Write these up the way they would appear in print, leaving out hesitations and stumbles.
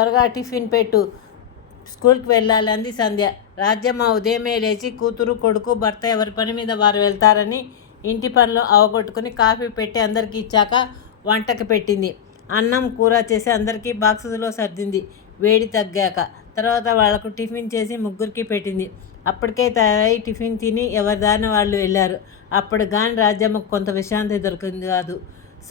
త్వరగా టిఫిన్ పెట్టు, స్కూల్కి వెళ్ళాలి అంది సంధ్య. రాజ్యమ్మ ఉదయమే లేచి కూతురు, కొడుకు, భర్త ఎవరి పని మీద వారు వెళ్తారని ఇంటి పనులు అవగొట్టుకుని కాఫీ పెట్టి అందరికీ ఇచ్చాక వంటకి పెట్టింది. అన్నం కూర చేసి అందరికీ బాక్సులో సర్దింది వేడి తగ్గాక. తర్వాత వాళ్లకు టిఫిన్ చేసి ముగ్గురికి పెట్టింది. అప్పటికే తయారై టిఫిన్ తిని ఎవరి దారిన వాళ్ళు వెళ్ళారు. అప్పుడు గాని రాజ్యమ్మకు కొంత విశ్రాంతి దొరికింది కాదు.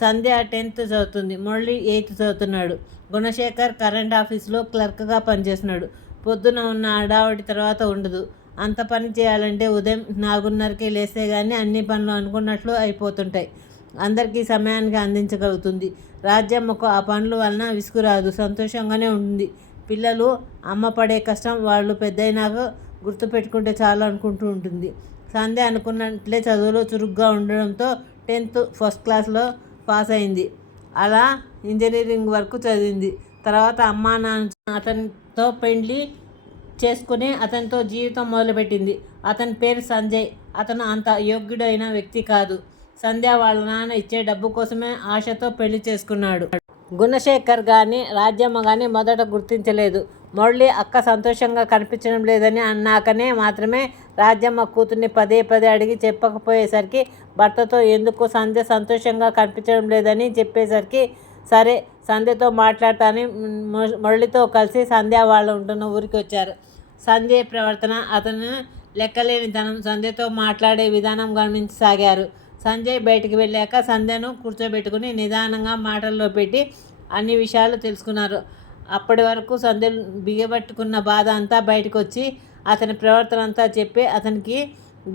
సంధ్య 10th చదువుతుంది, మురళి 8th చదువుతున్నాడు. గుణశేఖర్ కరెంట్ ఆఫీసులో క్లర్క్గా పనిచేస్తున్నాడు. పొద్దున ఉన్న హడావుడి తర్వాత ఉండదు. అంత పని చేయాలంటే ఉదయం 4:30కే లేస్తే కానీ అన్ని పనులు అనుకున్నట్లు అయిపోతుంటాయి. అందరికీ సమయానికి అందించగలుగుతుంది. రాజ్యమ్మకు ఆ పనుల వలన విసుగురాదు, సంతోషంగానే ఉంటుంది. పిల్లలు అమ్మ పడే కష్టం వాళ్ళు పెద్దయినాక గుర్తుపెట్టుకుంటే చాలు అనుకుంటూ ఉంటుంది. సంధ్య అనుకున్నట్లే చదువులో చురుగ్గా ఉండడంతో 10th ఫస్ట్ క్లాస్లో పాస్ అయింది. అలా ఇంజనీరింగ్ వరకు చదివింది. తర్వాత అమ్మా నాన్న అతనితో పెళ్లి చేసుకుని అతనితో జీవితం మొదలుపెట్టింది. అతని పేరు సంజయ్. అతను అంత యోగ్యుడైన వ్యక్తి కాదు. సంధ్య వాళ్ళ నాన్న ఇచ్చే డబ్బు కోసమే ఆశతో పెళ్లి చేసుకున్నాడు. గుణశేఖర్ కానీ రాజ్యమ్మ కానీ మొదట గుర్తించలేదు. మురళి అక్క సంతోషంగా కనిపించడం లేదని అన్నాకనే మాత్రమే రాజ్యమ్మ కూతుర్ని పదే పదే అడిగి చెప్పకపోయేసరికి భర్తతో ఎందుకు సంధ్య సంతోషంగా కనిపించడం లేదని చెప్పేసరికి సరే సంధ్యతో మాట్లాడతానని మురళితో కలిసి సంధ్య వాళ్ళు ఉంటున్న ఊరికి వచ్చారు. సంజయ్ ప్రవర్తన, అతను లెక్కలేనితనం, సంధ్యతో మాట్లాడే విధానం గమనించసాగారు. సంజయ్ బయటికి వెళ్ళాక సంధ్యను కూర్చోబెట్టుకుని నిదానంగా మాటల్లో పెట్టి అన్ని విషయాలు తెలుసుకున్నారు. అప్పటి వరకు సంధ్య బిగబట్టుకున్న బాధ అంతా బయటకు వచ్చి అతని ప్రవర్తన అంతా చెప్పి, అతనికి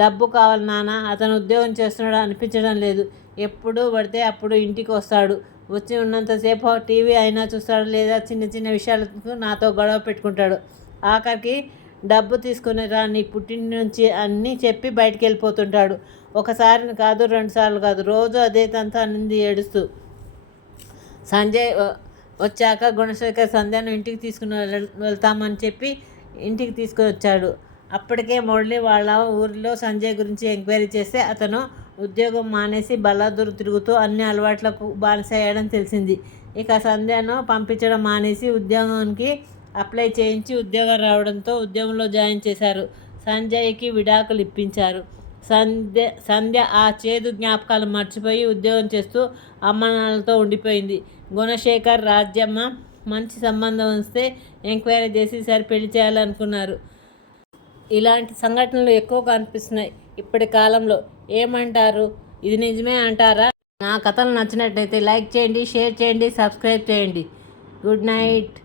డబ్బు కావాలి నాన్న, అతను ఉద్యోగం చేస్తున్నాడు అనిపించడం లేదు, ఎప్పుడు పడితే అప్పుడు ఇంటికి వస్తాడు, వచ్చి ఉన్నంతసేపు టీవీ అయినా చూస్తాడు, లేదా చిన్న చిన్న విషయాలకు నాతో గొడవ పెట్టుకుంటాడు, ఆఖరికి డబ్బు తీసుకుని రా నీ పుట్టింటి నుంచి అన్నీ చెప్పి బయటికి వెళ్ళిపోతుంటాడు. ఒకసారి కాదు, 2 సార్లు కాదు, రోజు అదే తంతా అనింది ఏడుస్తూ. సంజయ్ వచ్చాక గుణశేఖర్ సంధ్యను ఇంటికి తీసుకుని వెళ్తామని చెప్పి ఇంటికి తీసుకుని వచ్చాడు. అప్పటికే మురళి వాళ్ళ ఊరిలో సంజయ్ గురించి ఎంక్వైరీ చేస్తే అతను ఉద్యోగం మానేసి బలాదూరు తిరుగుతూ అన్ని అలవాట్లకు బానిసయ్యాడని తెలిసింది. ఇక సంధ్యను పంపించడం మానేసి ఉద్యోగానికి అప్లై చేయించి ఉద్యోగం రావడంతో ఉద్యోగంలో జాయిన్ చేశారు. సంజయ్కి విడాకులు ఇప్పించారు. సంధ్య ఆ చేదు జ్ఞాపకాలు మర్చిపోయి ఉద్యోగం చేస్తూ అమ్మానాన్నలతో ఉండిపోయింది. గుణశేఖర్ రాజ్యమ్మ మంచి సంబంధం వస్తే ఎంక్వైరీ చేసి సరి పెళ్లి చేయాలనుకున్నారు. ఇలాంటి సంఘటనలు ఎక్కువ కనిపిస్తున్నాయి ఇప్పటి కాలంలో. ఏమంటారు? ఇది నిజమే అంటారా? నా కథలు నచ్చినట్లయితే లైక్ చేయండి, షేర్ చేయండి, సబ్స్క్రైబ్ చేయండి. Good night.